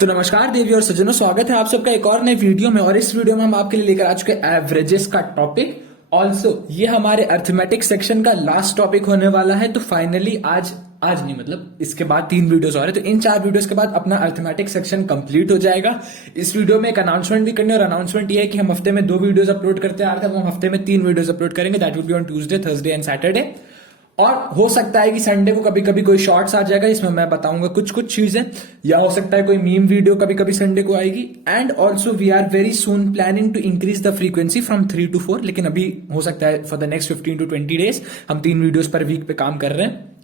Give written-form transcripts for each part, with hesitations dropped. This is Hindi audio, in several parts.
तो नमस्कार देवी और सज्जनों, स्वागत है आप सबका एक और नए वीडियो में। और इस वीडियो में हम आपके लिए लेकर आ चुके हैं एवरेजेस का टॉपिक। ऑल्सो ये हमारे अर्थमेटिक सेक्शन का लास्ट टॉपिक होने वाला है। तो फाइनली आज नहीं, मतलब इसके बाद 3 वीडियोस और है, तो इन 4 वीडियोस के बाद अपना अर्थमेटिक सेक्शन कंप्लीट हो जाएगा। इस वीडियो में एक अनाउंसमेंट भी करनी है, और अनाउंसमेंट ये है कि हम हफ्ते में 2 वीडियोस अपलोड करते आ रहे थे, अब हम हफ्ते में 3 वीडियोस अपलोड करेंगे। That will be on Tuesday, Thursday and Saturday. और हो सकता है कि संडे को कभी कभी कोई शॉर्ट्स आ जाएगा, इसमें मैं बताऊंगा कुछ चीजें, या हो सकता है कोई मीम वीडियो कभी कभी संडे को आएगी। And also we are very soon planning to increase the frequency from 3 to 4, लेकिन अभी हो सकता है for the next 15 to 20 days हम 3 वीडियोस पर वीक पे काम कर रहे हैं।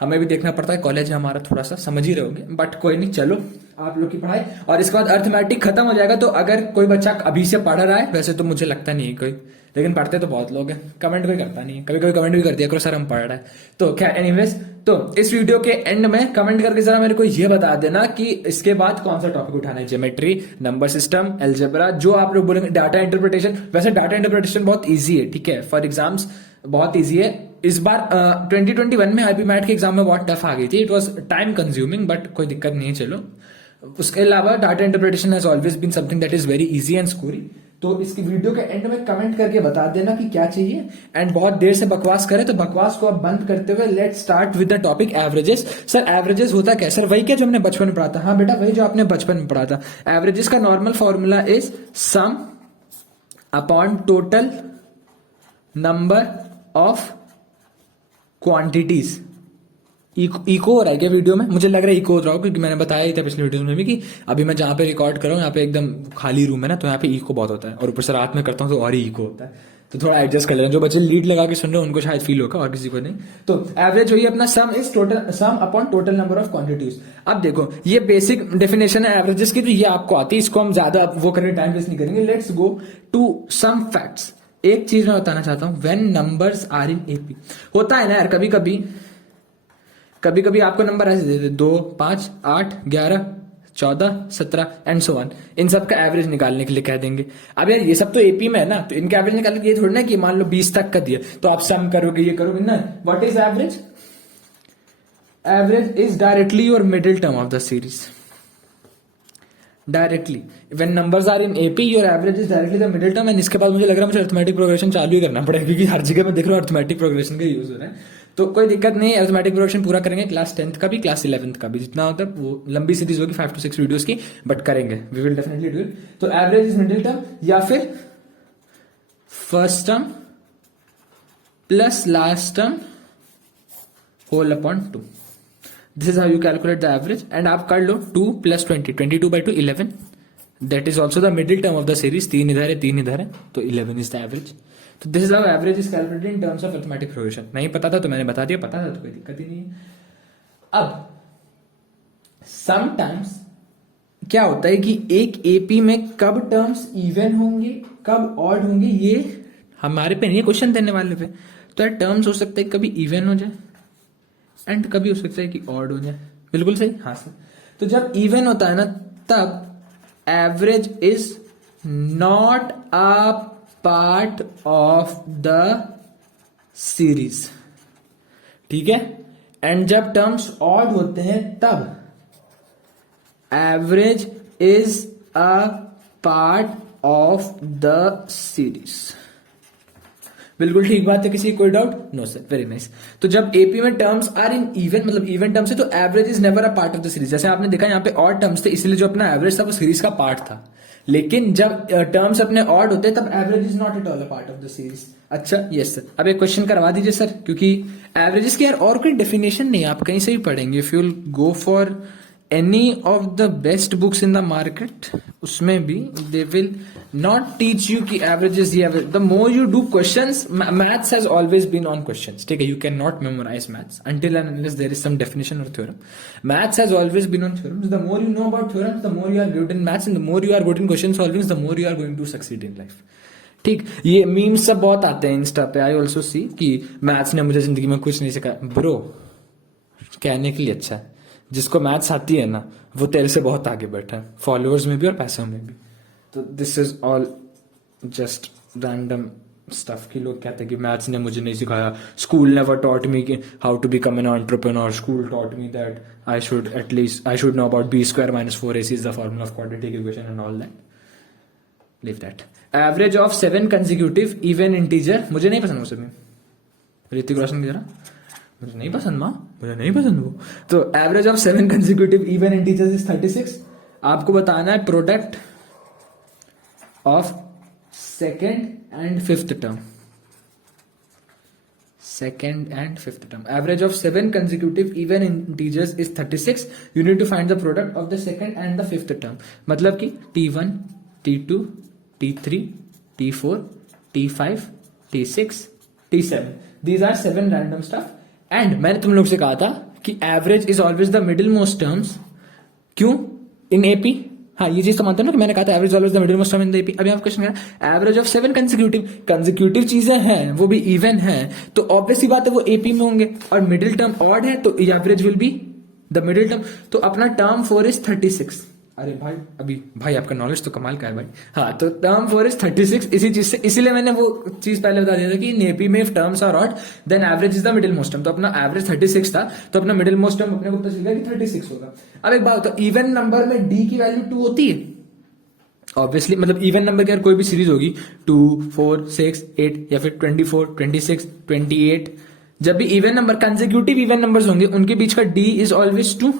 हमें भी देखना पड़ता है, कॉलेज है हमारा, थोड़ा सा समझ ही रहोगे, बट कोई नहीं, चलो आप लोग की पढ़ाई। और इसके बाद अर्थमेटिक खत्म हो जाएगा। तो अगर कोई बच्चा अभी से पढ़ रहा है, वैसे तो मुझे लगता नहीं है कोई, लेकिन पढ़ते तो बहुत लोग हैं, कमेंट कोई करता नहीं है। कभी कभी कमेंट भी कर दिया करो, सर हम पढ़ रहे हैं। तो क्या एनीवेज, तो इस वीडियो के एंड में कमेंट करके जरा मेरे को ये बता देना कि इसके बाद कौन सा टॉपिक उठाना है। ज्योमेट्री, नंबर सिस्टम, अलजेब्रा, जो आप लोग बोलेंगे। डाटा इंटरप्रिटेशन, वैसे डाटा इंटरप्रिटेशन बहुत ईजी है, ठीक है, फॉर एग्जाम्स बहुत ईजी है। इस बार 2021 में आईपी मैट के एग्जाम में बहुत टफ आ गई थी, it was time consuming, but कोई दिक्कत नहीं है, चलो। उसके अलावा data interpretation has always been something that is very easy and scoring. तो इसकी वीडियो के एंड में कमेंट करके बता देना कि क्या चाहिए। एंड बहुत देर से बकवास करे, तो बकवास को अब बंद करते हुए let start with the topic averages. Sir averages होता क्या? सर वही क्या जो हमने बचपन में पढ़ा था। हाँ बेटा, वही जो आपने बचपन में पढ़ा था। एवरेजेस का normal formula is sum upon total number of quantities. Echo हो रहा है क्या वीडियो में? मुझे लग रहा है इको हो रहा हो, क्योंकि मैंने बताया ही था पिछले वीडियो में भी कि अभी मैं जहां पे रिकॉर्ड कर रहा हूँ, यहाँ पे एकदम खाली रूम है ना, तो यहाँ पे इको बहुत होता है, और ऊपर से रात में करता हूँ तो और ही इको होता है। तो थोड़ा एडजस्ट कर लेना। जो बच्चे लीड लगा के सुन रहे हैं उनको शायद फील होगा, और किसी को नहीं। तो एवरेज वही अपना सम is total, some upon total number of quantities. अब देखो, ये बेसिक डेफिनेशन है एवरेजेस की, तो ये आपको आती है, इसको हम ज्यादा वो करने टाइम वेस्ट नहीं करेंगे। Let's go to some facts. एक चीज मैं बताना चाहता हूं, when numbers are in AP, होता है ना यार, कभी कभी आपको नंबर ऐसे दे दे 2, 5, 8, 11, 14, 17 एंड सो ऑन। इन सब का एवरेज निकालने के लिए कह देंगे। अब यार ये सब तो एपी में है ना, तो इनका एवरेज निकालने के लिए थोड़ी ना कि मान लो 20 तक का दिया तो आप सम करोगे, ये करोगे ना। What is average? Average is directly your middle term of the series. Directly when numbers are in AP, your average is directly the middle term. And इसके बाद मुझे लग रहा है मुझे अर्थमेटिक प्रोग्रेशन चालू ही करना पड़ेगा, क्योंकि हर जगह में देख रहा हूँ अर्थमेटिक प्रोग्रेशन का यूज हो रहा है। तो कोई दिक्कत नहीं, अर्थमेटिक प्रोग्रेशन पूरा करेंगे, क्लास 10th का भी, क्लास 11th का भी, जितना होता है वो लंबी सीरीज होगी 5 to 6 वीडियोस की, बट करेंगे, we will definitely do it. तो एवरेज इज मिडिल टर्म, या फिर first term plus last term whole upon 2। This is how you calculate the average. And आप कर लो 2 + 20, 22/2 11, that is also the middle term of the series. 3 इधर है, 3 इधर है, तो 11 इज द एवरेज। तो this is how average is calculated in terms of arithmetic progression. नहीं पता था तो मैंने बता दिया, पता था तो कोई दिक्कत ही नहीं है। अब समटाइम्स क्या होता है कि एक एपी में कब टर्म्स इवन होंगे, कब ऑड होंगे, ये हमारे पे नहीं, क्वेश्चन देने वाले पे। तो यार टर्म्स हो सकता है कभी इवन हो जाए एंड कभी हो सकता है कि ऑड हो जाए। बिल्कुल सही, हाँ सर। तो जब इवन होता है ना, तब average is not a part of the series, ठीक है। एंड जब टर्म्स ऑड होते हैं, तब average is a part of the series. बिल्कुल ठीक बात है, किसी कोई doubt? No sir, very nice. तो जब एपी में टर्म्स आर इन इवन, मतलब इवन टर्म्स है, तो average is never a part of the series. जैसे आपने देखा यहाँ पे ऑड टर्म्स थे, इसलिए जो अपना एवरेज था वो सीरीज का पार्ट था। लेकिन जब टर्म्स अपने ऑड होते हैं, तब average is not at all a part of the series. अच्छा, यस सर। अब एक क्वेश्चन करवा दीजिए सर, क्योंकि एवरेजेस की यार और कोई डेफिनेशन नहीं, आप कहीं से भी पढ़ेंगे। If you will go for any of the best books in the market, उसमें भी they will not teach you कि averages ये average. The more you do questions, maths has always been on questions, ठीक है। You cannot memorize maths until and unless there is some definition or theorem. Maths has always been on theorems. The more you know about theorems, the more you are good in maths, and the more you are good in question solving, the more you are going to succeed in life. ठीक, ये मीम्स सब बहुत आते हैं इंस्टा पे। आई ऑल्सो सी कि मैथ्स ने मुझे जिंदगी में कुछ नहीं सिखाया। ब्रो, कहने के लिए अच्छा है, जिसको मैथ्स आती है ना, वो तेरे से बहुत आगे बैठा है, फॉलोअर्स में भी और पैसों में भी। तो this is all just random stuff की लोग कहते हैं कि मैथ्स ने मुझे नहीं सिखाया, school never taught me how to become an entrepreneur, school taught me that I should know about b square minus 4ac is the formula of quadratic equation and all that. Leave that. Average of 7 consecutive even integer, मुझे नहीं पसंद वो सभी. ऋतिक रोशन की तरह मुझे नहीं पसंद माँ, मुझे नहीं पसंद वो. तो average of 7 consecutive even integers is 36. आपको बताना है product of second and fifth term. Second and fifth term. Average of 7 consecutive even integers is 36. You need to find the product of the second and the fifth term. मतलब कि T1, T2, T3, T4, T5, T6, T7. These are 7 random stuff. And मैंने तुम लोग से कहा था कि average is always the middle most terms. क्यों? In AP. हाँ, ये चीज तो मानते हो ना कि मैंने कहा था average always the middle most term in the AP. अभी आप क्वेश्चन करा एवरेज ऑफ 7 कंसेक्यूटिव चीजें हैं, वो भी इवन है, तो ऑब्वियसली बात है वो एपी में होंगे. और मिडिल टर्म ऑड है तो average will be the middle term. तो अपना टर्म 4 इज 36. अरे भाई अभी भाई आपका नॉलेज तो कमाल का है भाई. हाँ, तो टर्म 4 इज 36. इसी चीज से, इसीलिए मैंने वो चीज पहले बता दिया था कि नेपी में if terms are odd then average is the middle most term. तो अपना एवरेज 36 था, तो अपना मिडिल मोस्ट टर्म अपने को पता चल गया कि 36 होगा. अब एक बात, तो इवन नंबर में डी की वैल्यू 2 होती है ऑब्वियसली. मतलब इवन नंबर की अगर कोई भी सीरीज होगी 2, 4, 6, 8 या फिर 24, 26, 28, जब भी even number consecutive even numbers होंगे उनके बीच का डी इज ऑलवेज 2,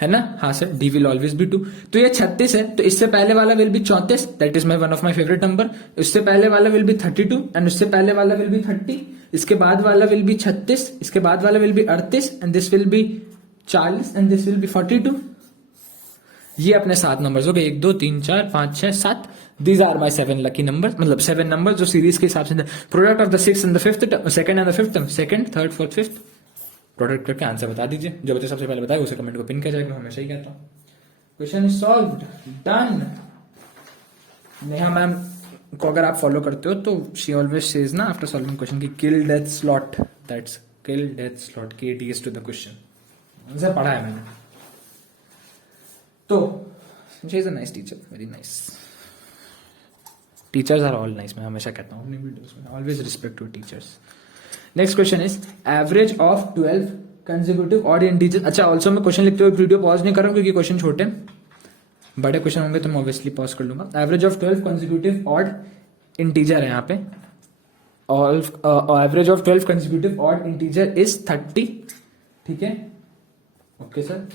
है ना. हाँ sir, D will always be 2. तो ये 36 है, तो इससे पहले वाला will be 34. That is one of my favourite number. इससे पहले वाला विल बी 32 एंड उससे पहले वाला विल बी 30. इसके बाद वाला विल बी 36. इसके बाद वाला will be 38 and this will B 40 and this will B 42. ये अपने 7 नंबर्स हो गए. 1, 2, 3, 4, 5, 6, 7. These are my 7 lucky number. मतलब 7 नंबर जो सीरीज के हिसाब से. Product of the 6 and the 5th second and the 5th term, second, third, fourth, 5th. Product करके आंसर बता दीजिए. जो बच्चे सबसे पहले बताए उसे कमेंट को पिन किया जाएगा. मैं हमेशा ही कहता हूँ. Question is solved, done. Neha ma'am को अगर आप फॉलो करते हो तो शी ऑलवेज सेज ना आफ्टर सॉल्विंग क्वेश्चन की kill death slot. That's kill death slot, KDS to the question. उसे पढ़ा है मैंने. तो she is a nice teacher, very nice. Teachers are all nice. मैं हमेशा कहता हूँ अपनी वीडियोस में, always respect to teachers. Next question is average of 12 consecutive odd integer. अच्छा, ऑल्सो मैं क्वेश्चन लिखते हुए वीडियो पॉज नहीं कर रहा हूं क्योंकि क्वेश्चन छोटे. बड़े क्वेश्चन होंगे तो मैं ऑब्वियसली पॉज कर लूंगा. Average of 12 consecutive odd integer है यहाँ पे. Average of 12 consecutive odd integer is 30. ठीक है, okay sir.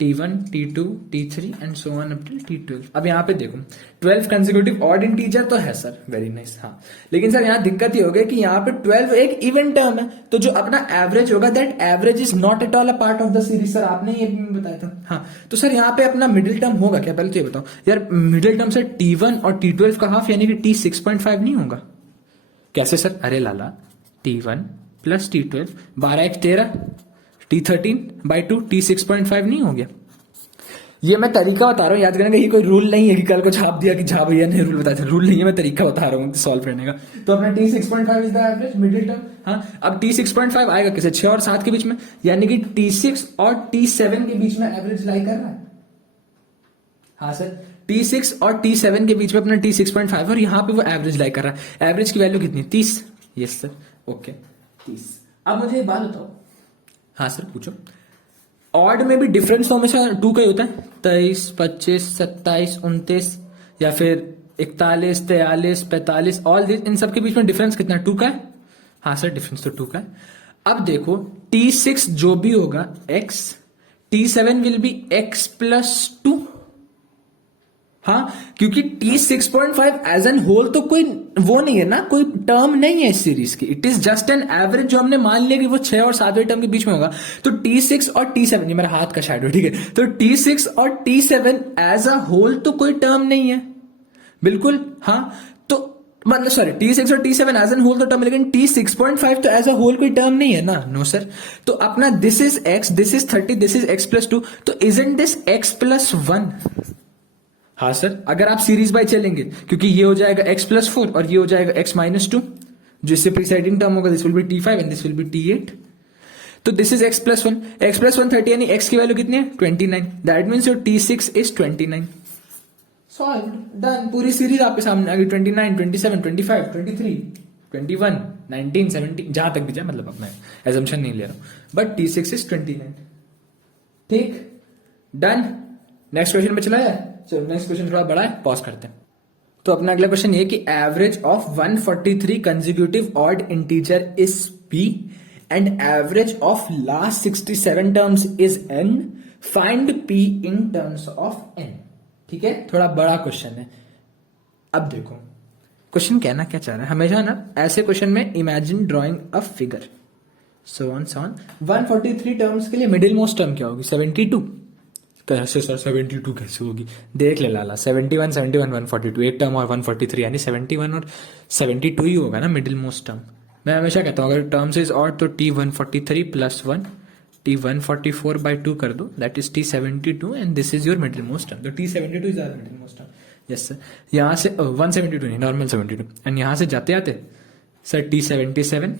T1, T2, T3 and so on up till T12. अब यहाँ पे देखो 12 कंसेक्यूटिव ऑड इंटीजर तो है सर, वेरी नाइस. हाँ, लेकिन सर यहाँ दिक्कत ये हो गई कि यहाँ पे 12 एक इवन टर्म है, तो जो अपना एवरेज होगा that average is not at all a part of the series. Sir आपने ये भी बताया था. हाँ, तो सर यहाँ पे अपना मिडिल टर्म होगा क्या, पहले तो ये बताओ यार. मिडिल टर्म सर T1 और T12 का हाफ यानी कि T6.5 नहीं होगा. कैसे सर? अरे लाला, T1 plus T12 12 1 13, T13/2 T6.5 नहीं हो गया. ये मैं तरीका बता रहा हूँ, याद करने का. ये कोई रूल नहीं है कि कल को छाप दिया कि झा भैया ने रूल बताया था. रूल नहीं है, मैं तरीका बता रहा हूँ सॉल्व करने का. तो अपना T6.5 is the average middle term. हाँ, अब T6.5 आएगा कैसे? 6 और 7 के बीच में, यानी कि T6 और T7 के बीच में एवरेज लाई कर रहा है. हाँ सर, T6 और T7 के बीच में अपना T6.5 और यहाँ पे वो एवरेज लाई कर रहा है. एवरेज की वैल्यू कितनी? 30. Yes sir, okay 30. अब मुझे एक बात बताओ. हाँ सर पूछो. ऑड में भी डिफरेंस तो हमेशा 2 का ही होता है. 23, 25, 27, 29 या फिर 41, 43, 45, ऑल दिस, इन सब के बीच में डिफरेंस कितना? 2 का है. हाँ सर, डिफरेंस तो 2 का है. अब देखो T6 जो भी होगा x, T7 will be x plus 2. हाँ, क्योंकि T6.5 एज एन होल तो कोई वो नहीं है ना, कोई टर्म नहीं है इस सीरीज की. It is just an average जो हमने मान लिया कि वो 6 और 7वें टर्म के बीच में होगा. तो T6 और T7, ये मेरा हाथ का शैडो, ठीक है. तो T6 और T7 एज अ होल तो कोई टर्म नहीं है बिल्कुल. हाँ, तो मतलब सॉरी, T6 और T7 एज एन होल तो टर्म है, लेकिन T6.5 तो एज अ होल कोई टर्म नहीं है ना. No sir. तो अपना this is x, this is 30, this is x plus 2. तो इजंट दिस x प्लस 1? हाँ सर, अगर आप सीरीज बाय चलेंगे, क्योंकि ये हो जाएगा x प्लस 4 और ये हो जाएगा x माइनस 2, जिससे प्रीसाइडिंग टर्म होगा this will B T5 and this will B T8. तो this is x plus 1. x plus 1 30, यानी x की वैल्यू कितनी है? 29. That means your T6 is 29. Solve, done, पूरी सीरीज आपके सामने आ गई। 29, 27, 25, 23, 21, 19, 17, जहां तक भी जाए, मतलब अब मैं एजम्पशन नहीं ले रहा हूं, बट T6 इज 29। ठीक, डन। नेक्स्ट क्वेश्चन में चला जाए। चलो नेक्स्ट क्वेश्चन थोड़ा बड़ा है, पॉज करते हैं। तो अपना अगला क्वेश्चन ये कि average of 143 consecutive odd integer is p and average of last 67 terms is n, find p in terms of n। ठीक है, थोड़ा बड़ा क्वेश्चन है। अब देखो क्वेश्चन कहना क्या चाह रहा है, हमेशा ना ऐसे क्वेश्चन में imagine drawing a figure, so on 143 terms के लिए मिडिल मोस्ट टर्म क्या होगी? 72। कैसे सर 72 कैसे होगी? देख ले लाला, 71, 71, 142, एक टर्म और 143, यानी 71 और 72 ही होगा ना मिडिल मोस्ट टर्म। मैं हमेशा कहता हूँ अगर टर्म्स इज ऑड तो T143 प्लस 1 T144 बाई 2 कर दो, that is T72 and this is your middle most term. तो T72 is our middle most term. Yes sir, यहाँ से 172 नहीं, नॉर्मल 72, एंड यहाँ से जाते आते सर T77,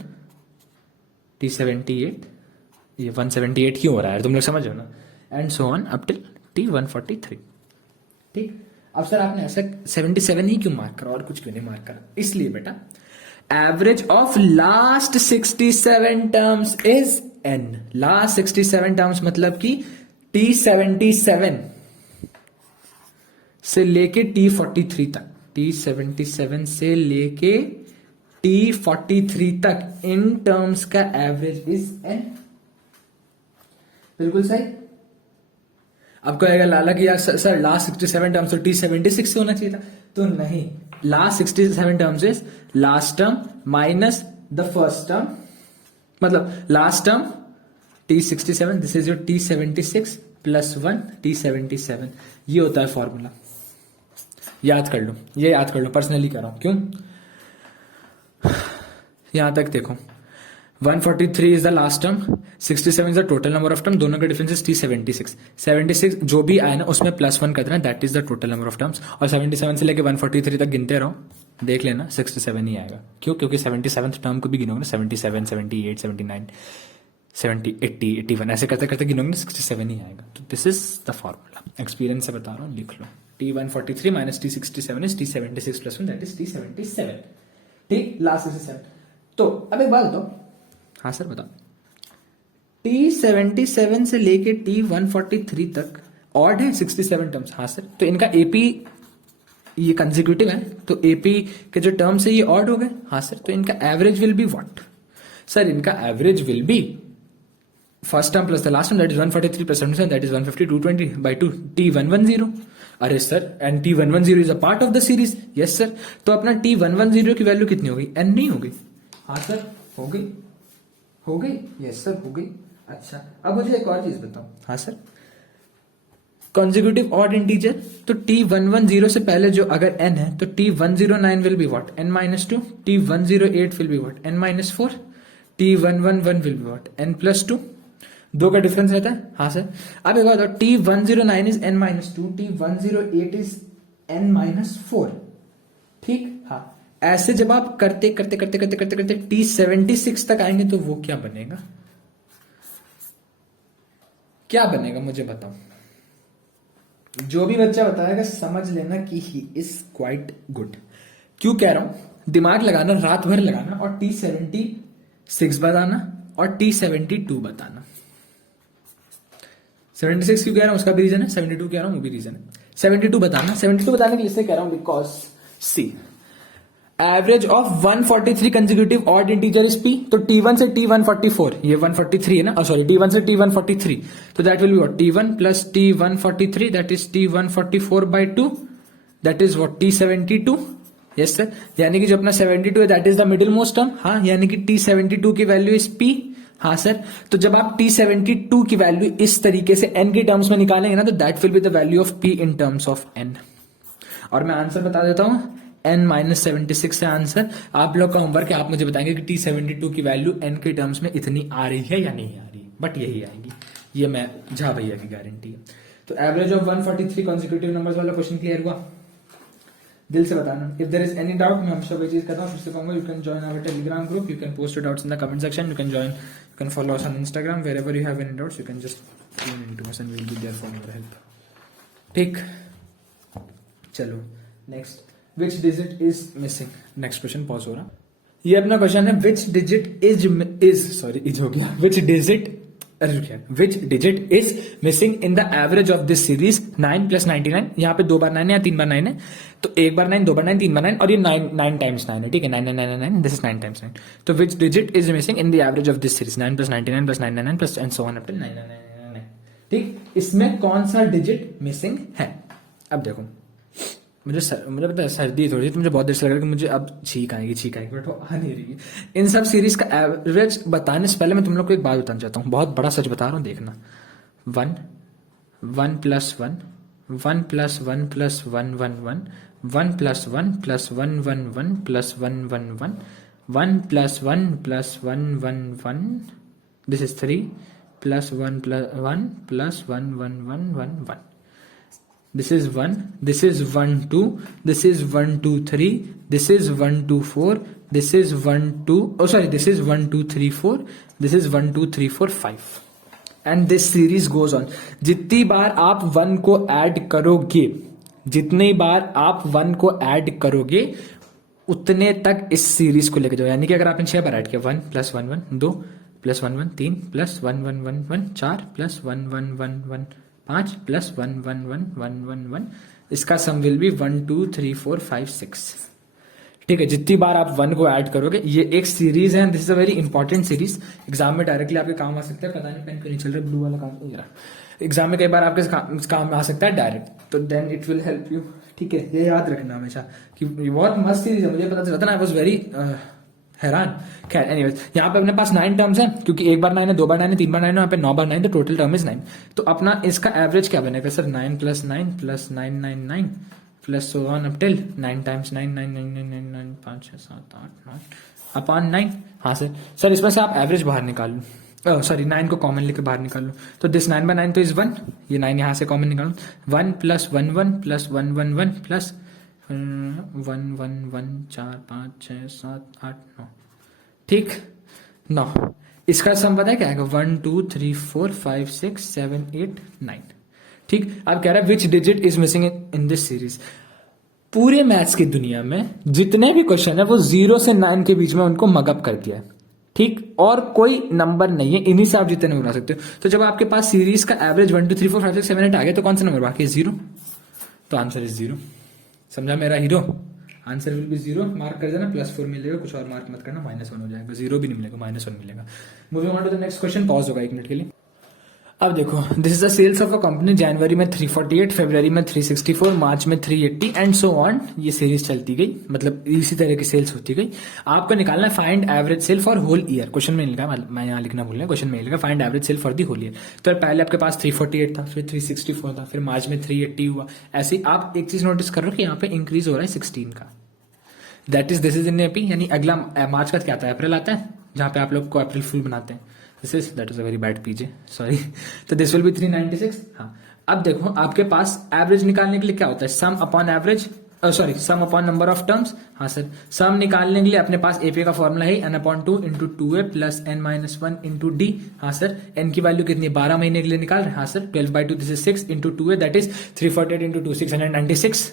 T78, ये 178 क्यों हो रहा है तुम लोग समझो ना, and so on up till T143। ठीक, अब सर आपने ऐसा 77 ही क्यों मार्क करा और कुछ क्यों नहीं मार्क करा? इसलिए बेटा average of last 67 terms is n। Last 67 terms मतलब कि T77 से लेके T43 तक, T77 से लेके T43 तक इन टर्म्स का एवरेज इज n। बिल्कुल सही। अब कहेगा लाला कि यार सर लास्ट 67 टर्म्स तो T76 से होना चाहिए था, तो नहीं, last 67 terms is last term minus the first term, मतलब लास्ट टर्म T67, this is your T76 plus 1 T77। ये होता है फॉर्मूला, याद कर लो, ये याद कर लो, पर्सनली कर रहा हूं। क्यों? यहां तक देखो, 143 is the last term, 67 is the total number of term, दोनों का डिफरेंस इज T76। 76 जो भी आए ना उसमें प्लस 1 कर देना, that is the total number of terms. और 77 से लेके 143 तक गिनते रहो, देख लेना 67 ही आएगा। क्यों? क्योंकि 77th टर्म को भी गिनोगे ना, 77, 78, 79, 70, 80, 81 ऐसे करते करते गिनोगे ना, 67 ही आएगा। तो this is the formula, experience से बता रहा हूँ, लिख लो। T143 minus T67 is T76 plus 1, that is T77। ठीक, लास्ट 67। तो अब एक बात बताओ, हाँ सर बताओ, T77 से लेके T143 तक ऑड है 67 टर्म्स? हाँ सर। तो इनका एपी ये कंसेक्यूटिव है, तो एपी के जो टर्म्स है ये ऑड हो गए? हाँ सर। तो इनका average will be what? Sir इनका average will be first term plus the last term, that is 143 plus 77, that is 150, 220 by 2 T110। अरे sir, and T110 is a part of the series. Yes sir. तो अपना T110 की वैल्यू कितनी हो गई? n नहीं हो गई? हाँ सर हो गई, हो गई। यस सर हो गई। अच्छा, अब मुझे एक और चीज बताओ। हाँ सर, कंसेक्यूटिव ऑड इंटीजर, तो T110 से पहले जो अगर n है तो T109 will be what? n minus 2। T108 will be what? n minus 4। T111 will be what? n plus 2। दो का डिफरेंस रहता है। हाँ सर। अब एक बात बताओ, T109 is n minus 2, T108 is n minus 4। ठीक, हाँ। ऐसे जब आप करते करते करते करते करते करते T76 तक आएंगे तो वो क्या बनेगा? क्या बनेगा मुझे बताओ। जो भी बच्चा बताएगा समझ लेना कि ही इज क्वाइट गुड। क्यों कह रहा हूं? दिमाग लगाना, रात भर लगाना, और T76 बताना और T72 बताना। 76 क्यों कह रहा हूं उसका भी रीजन है, 72 कह रहा हूं वो भी रीजन है। 72 बताना, 72 बताने के लिए इसलिए कह रहा हूं because see average of 143 consecutive odd integer is p। तो T1 से T144, ये 143 है ना, सॉरी T1 से T143, तो that will be what? T1 plus T143, that is T144 by 2, that is what? T72। Yes sir. यानी कि जो अपना 72 है that is the middle most term. हाँ, यानी कि T72 की वैल्यू इज p। हाँ सर। तो जब आप T72 की वैल्यू इस तरीके से n के टर्म्स में निकालेंगे ना, तो that will be the value of p in terms of n। और मैं आंसर बता देता हूं, n माइनस 76 से आंसर। आप लोग का होमवर्क है, आप मुझे बताएंगे कि T72 की वैल्यू n के टर्म्स में इतनी आ रही है या नहीं आ रही, बट यही आएगी, ये मैं झा भैया की गारंटी है। तो एवरेज ऑफ 143 कॉन्सेक्यूटिव नंबर्स वाला क्वेश्चन क्लियर हुआ? दिल से बताना। If there is any doubt, मैं हमेशा वही चीज करता हूँ, फिर से कहूंगा, you can join our Telegram group, you can post your doubts in the comment section, you can join, you can follow us on Instagram, wherever you have any doubts you can just tune into us and we will be there for your help. ठीक, चलो next, which digit is missing. Next question pause हो रहा। ये अपना क्वेश्चन है, विच डिजिट इज हो गया, which digit is missing in the average of this series 9 + 99। यहाँ पे 2 बार 9 है या 3 बार 9 है, तो 1 बार 9, 2 बार 9, 3 बार 9, और ये 9 टाइम्स 9 है, ठीक है, 9 9 9 9, दिस इज 9 टाइम्स 9। तो which digit is missing in the average of this series 9 + 99 + 999 plus and so on up till 999। ठीक, इसमें कौन सा डिजिट मिसिंग है। अब देखो, मुझे पता है सर्दी थोड़ी, तो मुझे बहुत देर से लग रहा है कि मुझे अब छींक आएगी, बट वो आ नहीं रही। इन सब सीरीज का एवरेज बताने से पहले मैं तुम लोग को एक बात बताना चाहता हूँ, बहुत बड़ा सच बता रहा हूँ, देखना। 1 1 + 1 1 + 1 + 1 1 1 1 + 1 + 1 1 1 + 1 1 1 1 + 1 + 1 1 1, this is 3 + 1 + 1 + 1 1 1 1 1। This is 1, this is 1 2, this is 1 2 3, this is 1 2 4, this is 1 2, oh sorry, this is 1 2 3 4, this is 1 2 3 4 5, and this series goes on। जितनी बार आप 1 को ऐड करोगे, जितनी बार आप 1 को ऐड करोगे उतने तक इस सीरीज को लेके जाओ। यानी कि अगर आपने 6 बार ऐड किया, 1 + 1 1 2 + 1 1 3 + 1 1 1 1 4 + 1 1 1 1 5 + 1 1 1 1 1 1, इसका सम विल बी 1 2 3 4 5 6। ठीक है, जितनी बार आप 1 को ऐड करोगे, ये एक सीरीज है, this is a very important series, exam में डायरेक्टली आपके काम आ सकता है। पता नहीं पेन क्यों नहीं चल रहा, ब्लू वाला काम नहीं रहा। एग्जाम में कई बार आपके काम आ सकता है डायरेक्ट, तो then it will help you. ठीक है, ये याद रखना हमेशा कि बहुत मस्त सीरीज है। मुझे पता चला था ना, आई वॉज वेरी हैरान। खैर एनीवेज, यहाँ पे अपने पास 9 टर्म्स हैं, क्योंकि 1 बार 9 है, 2 बार 9 है, 3 बार 9 है, यहाँ पे 9 बार 9, तो टोटल टर्म इज 9। तो अपना इसका एवरेज क्या बनेगा sir, 9 + 9 + 999 plus so on up till 9 times 9 9 9 9 9 9 5 6 7 8 9 upon 9। हाँ सर इसमें से आप एवरेज बाहर निकाल लो, सॉरी 9 को कॉमन लेके बाहर निकाल लो, तो दिस 9/9 तो इज 1, ये 9 यहाँ से कॉमन निकालो, 1 + 1 1 + 1 1 1 प्लस 1 1 1 4 5 6 7 8 9, ठीक 9। इसका सम पता है क्या आएगा, 1 2 3 4 5 6 7 8 9। ठीक, अब कह रहा है which digit is missing in this series. पूरे मैथ्स की दुनिया में जितने भी क्वेश्चन है वो 0 से 9 के बीच में उनको मगअप कर दिया है। ठीक, और कोई नंबर नहीं है, इन्हीं से आप जितने बना सकते हो। तो जब आपके पास सीरीज का एवरेज 1 2 3 4 5 6 7 8 आ गया, तो कौन सा नंबर बाकी है, 0। तो आंसर इज 0। समझा मेरा hero, answer will be 0। Mark कर देना, +4 मिलेगा, कुछ और मार्क मत करना, -1 हो जाएगा, 0 भी नहीं मिलेगा, -1 मिलेगा। Moving on to the next question, pause होगा 1 मिनट के लिए। अब देखो, this is the sales of a company, जनवरी में 348, फरवरी में 364, मार्च में 380 एंड सो ऑन। ये सीरीज चलती गई, मतलब इसी तरह की सेल्स होती गई। आपको निकालना है find average sale for whole year. Question में लिखा, मैं यहाँ लिखना भूल गया, क्वेश्चन में लिखा find average sale for the whole year. तो पहले आपके पास 348 था, फिर 364 था, फिर मार्च में 380 हुआ। ऐसे ही आप एक चीज नोटिस कर रहे हो कि यहाँ पे इंक्रीज हो रहा है 16 का। That is this is in AP, यानी अगला मार्च का क्या आता है, अप्रैल आता है, जहां पे आप लोग को अप्रैल फुल बनाते हैं। That is a very bad PJ, sorry. तो दिस विल बी 396। हाँ, अब देखो आपके पास एवरेज निकालने के लिए क्या होता है, सम upon average, sorry some upon number of terms. हाँ सर, सम निकालने के लिए अपने पास एपी का फॉर्मूला है n/2 × 2a + n-1 × d। हाँ सर, n की वैल्यू कितनी है, 12 महीने के लिए निकाल रहे हैं। हाँ sir, 12/2 this is 6 × 2a, that is 348 × 2 696।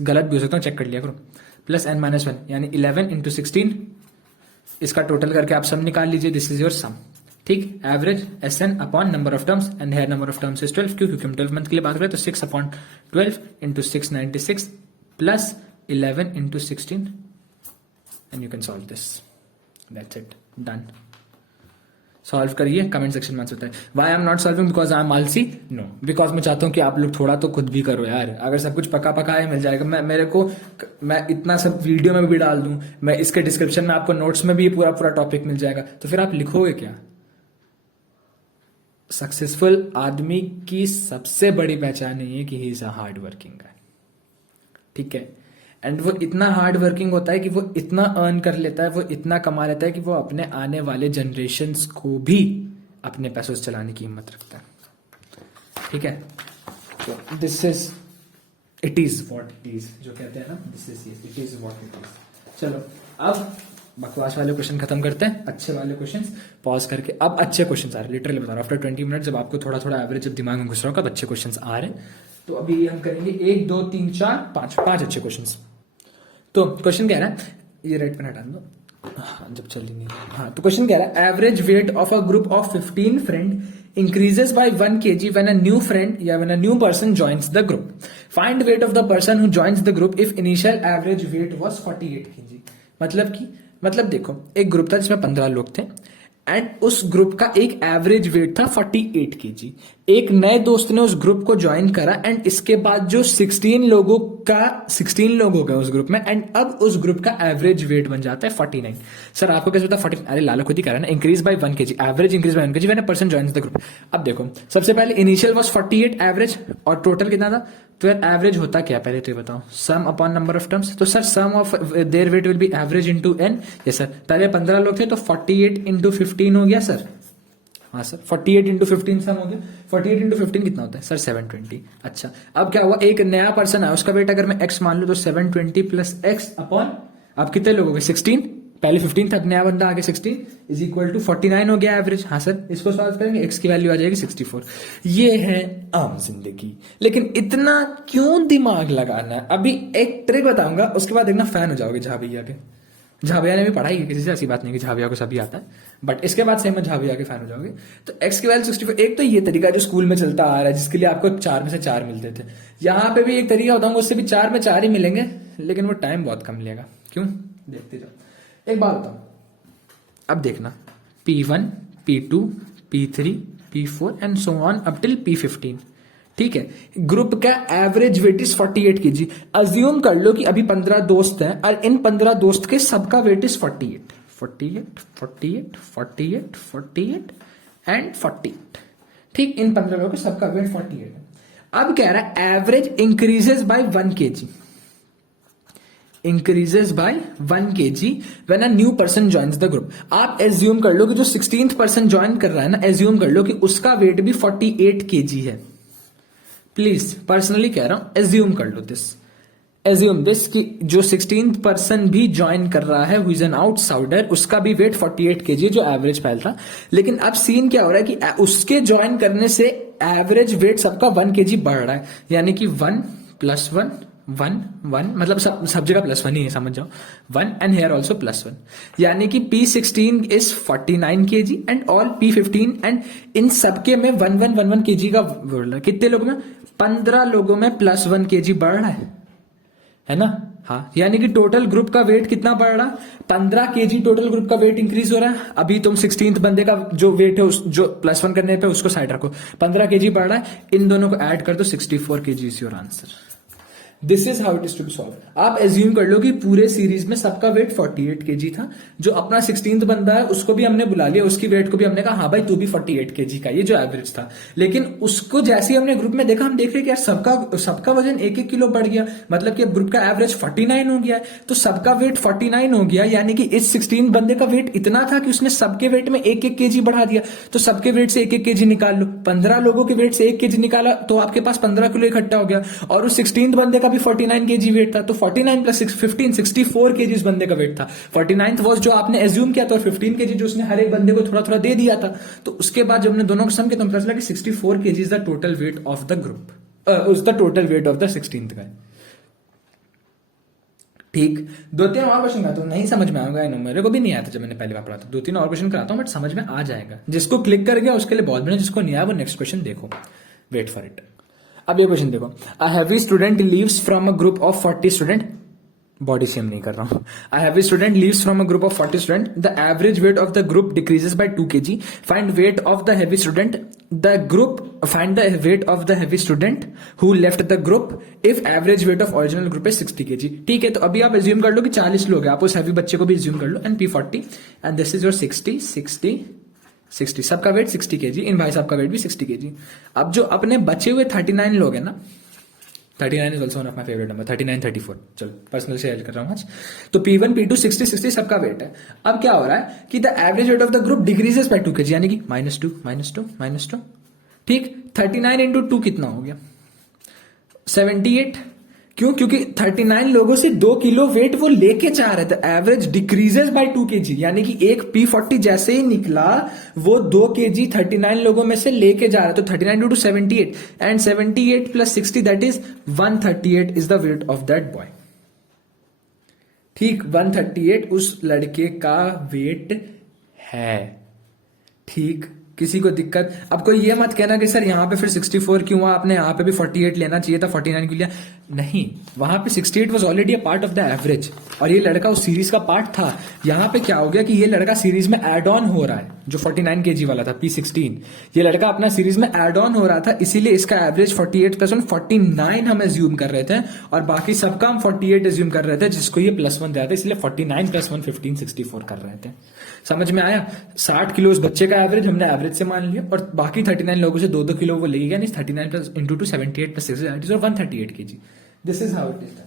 गलत भी हो सकता हूँ, चेक कर लिया करो। प्लस n-1 यानी 11 × 16, इसका टोटल करके आप सम निकाल लीजिए, दिस इज योर सम। ठीक, average SN upon number of terms, and here number of terms is 12, क्योंकि हम 12 मंथ के लिए बात करें, तो 6/12 × 696 plus 11 × 16, and you can solve this. That's it, done. Solve करिए, कमेंट सेक्शन में आंसर बताइए। Why I am not solving, because I am आलसी? नो, बिकॉज मैं चाहता हूं कि आप लोग थोड़ा तो खुद भी करो यार। अगर सब कुछ पका पका है मिल जाएगा, मैं इतना सब वीडियो में भी डाल दूं, मैं इसके डिस्क्रिप्शन में आपको नोट्स में भी पूरा पूरा टॉपिक मिल जाएगा, तो फिर आप लिखोगे क्या। सक्सेसफुल आदमी की सबसे बड़ी पहचान ये है कि he is a hard working गाय। ठीक है, एंड वो इतना हार्ड वर्किंग होता है कि वो इतना अर्न कर लेता है, वो इतना कमा लेता है कि वो अपने आने वाले जनरेशन्स को भी अपने पैसों से चलाने की हिम्मत रखता है। ठीक है, तो this is it is what it is, जो कहते हैं ना, this is it is what it is. चलो अब बकवास वाले क्वेश्चन खत्म करते हैं, अच्छे वाले क्वेश्चन पॉज करके। अब अच्छे क्वेश्चन आ रहे हैं, लिटरली बता रहा हूं, आफ्टर 20 मिनट जब आपको थोड़ा थोड़ा एवरेज जब दिमाग में घुस रहा होगा, अब अच्छे क्वेश्चन आ रहे हैं। तो अभी हम करेंगे 1 2 3 4 5 5 अच्छे क्वेश्चंस। तो क्वेश्चन कह रहा है, ये राइट पेन हटा दो, हाँ जब चल ही नहीं। हाँ तो क्वेश्चन कह रहा है average weight of a group of 15 friend increases by 1 kg when a new friend या when a new person joins the group. Find weight of the person who joins the group if initial average weight was 48 kg. मतलब देखो, एक ग्रुप था जिसमें 15 लोग थे एंड उस ग्रुप का एक एवरेज वेट था 48 केजी। एक नए दोस्त ने उस ग्रुप को ज्वाइन करा एंड इसके बाद जो 16 लोग हो गए उस ग्रुप में एंड अब उस ग्रुप का एवरेज वेट बन जाता है 49। सर आपको कैसे पता 40? अरे लाला खुद ही कह रहा है ना, increase by 1 KG, average increase by 1 KG when a person joins the group. अब देखो सबसे पहले इनिशियल वाज 48 एवरेज और टोटल कितना था? तो यार एवरेज होता क्या पहले तो ये बताओ, sum upon number of terms. तो sir sum of their weight will be average into N. Yes sir, पहले 15 लोग थे तो 48 इंटू 15 हो गया सर। हाँ सर 48 इंटू 15 सम हो गया। 48 इंटू 15 कितना होता है सर? 720। अच्छा अब क्या हुआ, एक नया पर्सन है, उसका वेट अगर मैं x मान लू तो 720 प्लस एक्स अपॉन, अब कितने लोग हो गए? 16। पहले 15 था, नया बंदा आगे 16 इज इक्वल टू 49 हो गया एवरेज। हाँ सर, इसको सॉल्व करेंगे, x की वैल्यू आ जाएगी 64। ये है आम जिंदगी, लेकिन इतना क्यों दिमाग लगाना है? अभी एक ट्रिक बताऊंगा, उसके बाद देखना फैन हो जाओगे झा भैया के। झा भैया ने भी पढ़ाई है, किसी से ऐसी बात नहीं कि झा भैया को सभी आता है, बट इसके बाद सेम झा भैया के फैन हो जाओगे। तो x की वैल्यू 64। एक तो ये तरीका जो स्कूल में चलता आ रहा है, जिसके लिए आपको 4 में से 4 मिलते थे, यहाँ पे भी एक तरीका बताऊंगा, उससे भी 4 में 4 ही मिलेंगे, लेकिन वो टाइम बहुत कम लेगा। क्यों? देखते जाओ। एक बात बताओ, अब देखना P1 P2 P3 P4 and so on up till P15। ठीक है, ग्रुप का average weight is 48 KG. Assume कर लो कि अभी 15 दोस्त हैं और इन 15 दोस्त के सबका वेट इज 48 48 48 48 48 एंड 48। ठीक, इन 15 लोगों के सबका वेट 48 है। अब कह रहा है average increases by 1 KG, increases by 1 kg when a new person joins the group. आप एज्यूम कर लो कि जो 16th पर्सन ज्वाइन कर रहा है ना, एज्यूम कर लो कि उसका वेट भी 48 kg है। प्लीज पर्सनली कह रहा हूं, एज्यूम कर लो एज्यूम दिस कि जो 16th पर्सन भी ज्वाइन कर रहा है, हु इज एन आउटसाइडर, उसका भी वेट 48 kg जो एवरेज पहले था। लेकिन अब सीन क्या हो रहा है कि उसके ज्वाइन करने से एवरेज वेट सबका 1 kg बढ़ रहा है, यानी कि 1 + 1 1 1, मतलब सब जगह +1 ही है, समझ जाओ। 1 एंड हेयर ऑल्सो +1, यानी कि P16 is 49 kg and all P15 and in सबके में 1 1 1 1 kg का बढ़ रहा है। कितने लोगों में? 15 लोगों में +1 kg बढ़ रहा है ना? हाँ, यानी कि टोटल ग्रुप का वेट कितना बढ़ रहा है? 15 kg टोटल ग्रुप का वेट इंक्रीज हो रहा है। अभी तुम 16th बंदे का जो वेट है जो +1 करने पे उसको साइड रखो, 15 kg बढ़ रहा है, इन दोनों को ऐड कर दो, 64 kg is your answer. This is how it is to be solve. आप एज्यूम कर लो कि पूरे सीरीज में सबका वेट 48 kg था। जो अपना 16th बंदा है उसको भी हमने बुला लिया, उसकी वेट को भी हमने कहा हाँ भाई तू भी 48 kg का, ये जो एवरेज था। लेकिन उसको जैसे ही हमने ग्रुप में देखा, हम देख रहे कि यार सबका वजन 1-1 किलो बढ़ गया, मतलब कि अब ग्रुप का एवरेज 49 हो गया है। तो सबका वेट 49 हो गया, यानी कि इस 16 बंदे का वेट इतना था कि उसने सबके वेट में 1-1 kg बढ़ा दिया। तो सबके वेट से 1-1 kg निकाल लो, 15 लोगों के वेट से 1 kg निकाला तो आपके पास 15 किलो इकट्ठा हो गया। और उस 16th बंदे का भी 49 kg वेट था, तो 49 + 15 64 kg उस बंदे का वेट था। 49th वाज जो आपने एज्यूम किया था, और 15 kg जो उसने हर एक बंदे को थोड़ा थोड़ा दे दिया था। तो उसके बाद जब हमने दोनों को सम किया तो पता चला कि 64 kg is the total weight of the group, उस the total weight of the 16th guy. ठीक, 2-3 और क्वेश्चन कराता हूं, नहीं समझ में आएगा, मेरे को भी नहीं आया था जब मैंने पहली बार पढ़ा था। 2-3 और क्वेश्चन कराता हूं, बट समझ में आ जाएगा। जिसको क्लिक कर गया उसके लिए बहुत बढ़िया, जिसको नहीं आया वो नेक्स्ट क्वेश्चन देखो, वेट फॉर इट। अब ये क्वेश्चन देखो, a heavy student leaves from a group of 40 student, body same नहीं कर रहा हूं। A heavy student leaves from a group of 40 student, the average weight of the group decreases by 2 kg, find wait of the heavy student, the group find the weight of the heavy student who left the group if average weight of original group is 60 kg। ठीक है, तो अभी आप एज्यूम कर लो कि 40 लोग हैं, आप उस हैवी बच्चे को भी एज्यूम कर लो, and P40 and this is your 60 60 60, सबका वेट 60 kg, इन भाई साहब का वेट भी 60 kg। अब जो अपने बचे हुए 39 लोग हैं ना, 39 is also one of my favourite number, 39 34, चलो पर्सनल शेयर कर रहा हूं आज। तो P1 P2 60 60 सबका वेट है। अब क्या हो रहा है कि the average weight of the group decreases by 2 kg, यानी कि -2 ठीक, 39 × 2 कितना हो गया? 78 क्यों? क्योंकि 39 लोगों से 2 किलो वेट वो लेके जा रहे थे। एवरेज डिक्रीजेस बाय 2 kg, यानी कि एक P40 जैसे ही निकला वो 2 kg 39 लोगों में से लेके जा रहा है। तो 39 to 78 and 78 plus 60 that is 138 is the weight of that boy. ठीक, 138 उस लड़के का वेट है। ठीक, किसी को दिक्कत? अब कोई ये मत कहना कि सर यहाँ पे फिर 64 क्यों हुआ, आपने यहाँ पे भी 48 लेना चाहिए था, 49 क्यों लिया? नहीं, वहां पे 68 was already a part of the average और ये लड़का उस सीरीज का पार्ट था। यहाँ पे क्या हो गया कि ये लड़का सीरीज में एड ऑन हो रहा है, जो 49 kg वाला था P16, ये लड़का अपना सीरीज में एड ऑन हो रहा था, इसीलिए इसका एवरेज 48 प्लस 49 हम एज्यूम कर रहे थे और बाकी सबका हम 48 एज्यूम कर रहे थे, जिसको ये +1 दिया था, इसलिए 49 प्लस 1 15 64 कर रहे थे। समझ में आया? 60 किलो उस बच्चे का एवरेज हमने एवरेज से मान लिया और बाकी 39 लोगों से 2-2 किलो वो ले गया, नहीं 39 प्लस इंटू 2 78 प्लस 6 और 138 kg। This is how it is.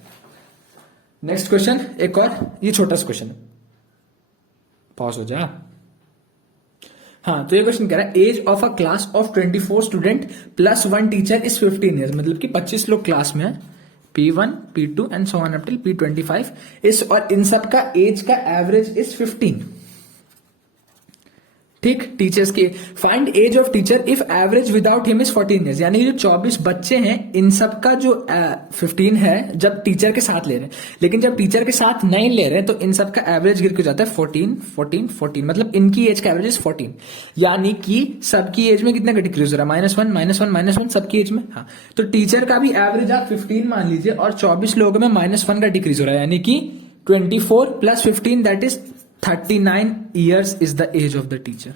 Next question, एक और, ये छोटा सा क्वेश्चन है, पॉज हो जा। हाँ, तो ये क्वेश्चन कह रहा है age of a class of 24 student plus 1 teacher is 15 years, मतलब कि 25 लोग क्लास में है, P1, P2 and so on up till P25 इस, और इन सब का एज का एवरेज इज 15। ठीक, टीचर्स की find age of teacher if average without him is 14 years, यानी जो 24 बच्चे हैं इन सब का जो 15 है जब टीचर के साथ ले रहे हैं, लेकिन जब टीचर के साथ नहीं ले रहे हैं तो इन सब का एवरेज गिर के जाता है 14 14 14, मतलब इनकी एज का एवरेज इज 14, यानी कि सबकी एज में कितना का डिक्रीज हो रहा है? -1 -1 -1 सबकी एज में। हाँ, तो टीचर का भी एवरेज आप 15 मान लीजिए और 24 लोगों में -1 का डिक्रीज हो रहा है, यानी कि 24 plus 15 that is 39 years is the age of the teacher.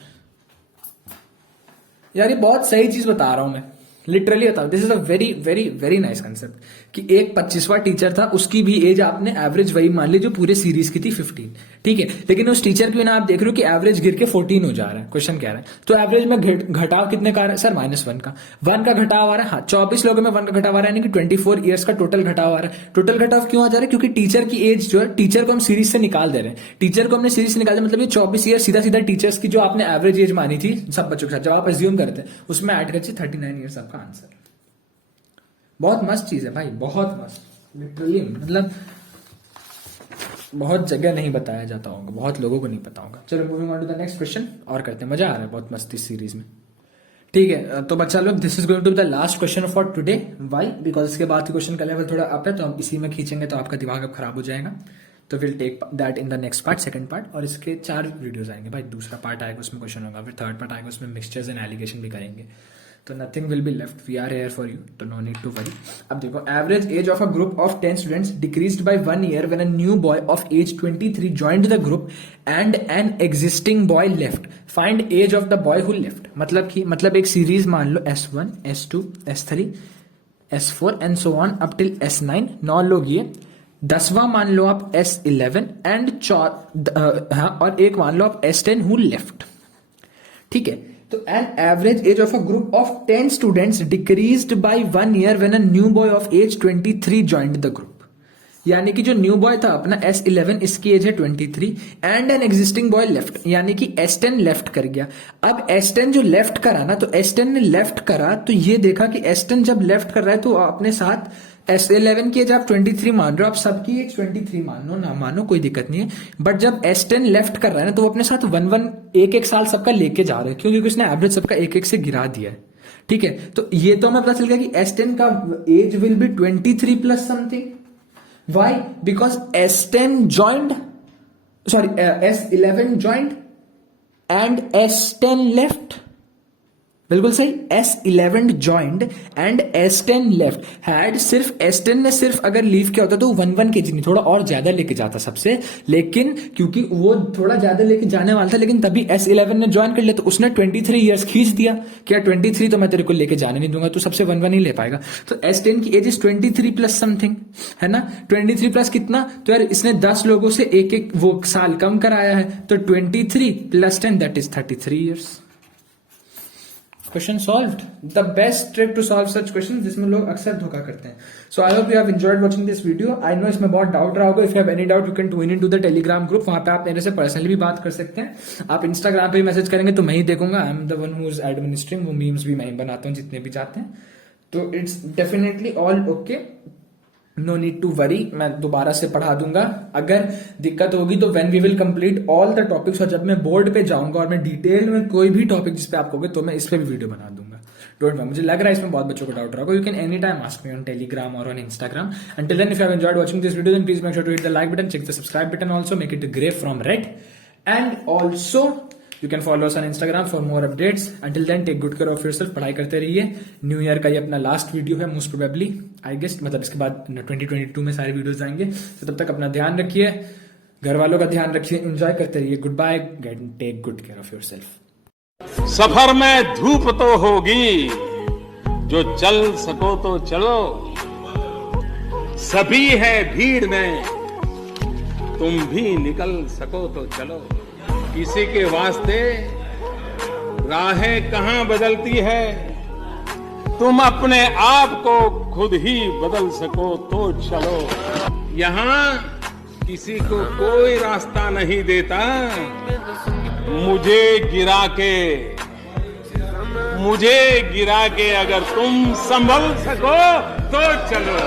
यार ये बहुत सही चीज बता रहा हूं मैं, लिटरली बता रहा हूं। This is a very very very nice concept कि एक 25वां टीचर था, उसकी भी एज आपने एवरेज वही मान ली जो पूरे सीरीज की थी 15, ठीक है, लेकिन उस टीचर की बिना आप देख रहे हो कि एवरेज गिर के 14 हो जा रहा है। क्वेश्चन कह रहा है तो एवरेज में घटाव कितने का आ रहा है सर? -1 का। 1 का घटाव आ रहा है, हाँ 24 लोगों में 1 का घटाव आ रहा है, यानी कि 24 ईयर्स का टोटल घटाव आ रहा है। टोटल घटाव क्यों आ जा रहा है? क्योंकि टीचर की एज जो है, टीचर को हम सीरीज से निकाल दे रहे हैं, टीचर को हमने सीरीज से निकाल दिया, मतलब ये 24 ईयर सीधा सीधा टीचर्स की जो आपने एवरेज एज मानी थी सब बच्चों के साथ, जब आप एज्यूम करते हैं उसमें ऐड करके 39 ईयर्स आपका आंसर। बहुत मस्त चीज है भाई, बहुत मस्त, लिटरली, मतलब बहुत जगह नहीं बताया जाता होगा, बहुत लोगों को नहीं पता होगा। चलो moving on to the next question, और करते हैं, मजा आ रहा है बहुत मस्त इस सीरीज में। ठीक है, तो बच्चा लोग this is going to be the last question for today. Why? Because इसके बाद क्वेश्चन का लेवल थोड़ा अप है, तो हम इसी में खींचेंगे तो आपका दिमाग अब खराब हो जाएगा। तो will take that in the next part, second part, और इसके 4 वीडियोस आएंगे भाई। दूसरा पार्ट आएगा उसमें क्वेश्चन होगा, फिर थर्ड पार्ट आएगा उसमें मिक्सचर्स एंड एलिगेशन भी करेंगे। तो nothing will be left, we are here for you, तो नो नीड टू वरी। अब देखो, average age of a group of 10 students decreased by 1 year when a new boy of age 23 joined the group and an existing boy left. Find age of the boy who left. मतलब एक सीरीज मान लो S1 S2 S3 S4 and so on up till S9, 9 लोग ये, 10वां मान लो आप S11 एंड और एक मान लो आप S10 हु लेफ्ट। ठीक है, तो an average age of a group of 10 students decreased by 1 year when a new boy of age 23 joined the group. यानी कि जो न्यू बॉय था अपना S11, इसकी एज है 23 and an existing boy left, यानी कि S10 लेफ्ट कर गया। अब S10 जो लेफ्ट करा ना, तो S10 ने लेफ्ट करा तो ये देखा कि S10 जब लेफ्ट कर रहा है तो अपने साथ S11 की एज आप 23 मान रहे हो, आप सबकी एज 23 मानो ना मानो कोई दिक्कत नहीं है, बट जब S10 लेफ्ट कर रहा है ना तो वो अपने साथ 1 साल सबका लेके जा रहे हैं, क्योंकि उसने एवरेज सबका 1 से गिरा दिया है। ठीक है, तो ये तो हमें पता चल गया कि S10 का age will be 23 plus something. Why? Because S11 joined and S10 left. बिल्कुल सही, S11 joined and S10 left. Had सिर्फ S10 ने सिर्फ अगर लीव किया होता तो 1 kg नहीं, थोड़ा और ज्यादा लेके जाता सबसे, लेकिन क्योंकि वो थोड़ा ज्यादा लेके जाने वाला था, लेकिन तभी S11 ने ज्वाइन कर लिया तो उसने 23 ईयर्स खींच दिया। क्या 23 तो मैं तेरे को लेके जाने नहीं दूंगा, तू सबसे 1 ही ले पाएगा। तो S10 की एज इज 23 प्लस समथिंग, है ना। 23 प्लस कितना, तो यार इसने 10 लोगों से एक वो साल कम कराया है, तो 23 plus 10 that is 33 years. Question solved. The best trick to solve such question, जिसमें लोग अक्सर धोखा करते हैं। So I hope you have enjoyed watching this video. I know इसमें बहुत डाउट रहा होगा। If you have any doubt you can tune in to the Telegram group, वहां पे आप मेरे से पर्सनली भी बात कर सकते हैं। आप इंस्टाग्राम पे भी मैसेज करेंगे तो मैं ही देखूंगा, I am the one who is administering, वो मीम्स भी मैं ही बनाता हूँ जितने भी चाहते हैं, तो it's definitely all okay. No need to worry, मैं दोबारा से पढ़ा दूंगा। अगर दिक्कत होगी तो when we will complete all the topics, और जब मैं बोर्ड पे जाऊंगा और मैं डिटेल में कोई भी टॉपिक जिस पे आप कहोगे तो मैं इस पे भी वीडियो बना दूंगा। डोंट वरी, मुझे लग रहा है इसमें बहुत बच्चों को डाउट रहा होगा। You can any time ask me on Telegram और on Instagram. Until then, if you have enjoyed watching this video, then please make sure to hit the like button, check the subscribe button also, make it gray from red, and also you can follow us on Instagram for more updates. Until then, take good care of yourself, पढ़ाई करते रहिए। न्यू ईयर का ये अपना लास्ट वीडियो है मोस्ट प्रोबेबली, आई गेस, मतलब इसके बाद 2022 में सारे वीडियोस आएंगे। तो तब तक अपना ध्यान रखिए, घर वालों का ध्यान रखिए, एंजॉय करते रहिए। Good bye, take good care of yourself. सफर में धूप तो होगी, जो चल सको तो चलो, सभी है भीड़ में, तुम भी निकल सको तो चलो। किसी के वास्ते राहें कहां बदलती है, तुम अपने आप को खुद ही बदल सको तो चलो। यहां किसी को कोई रास्ता नहीं देता, मुझे गिरा के अगर तुम संभल सको तो चलो।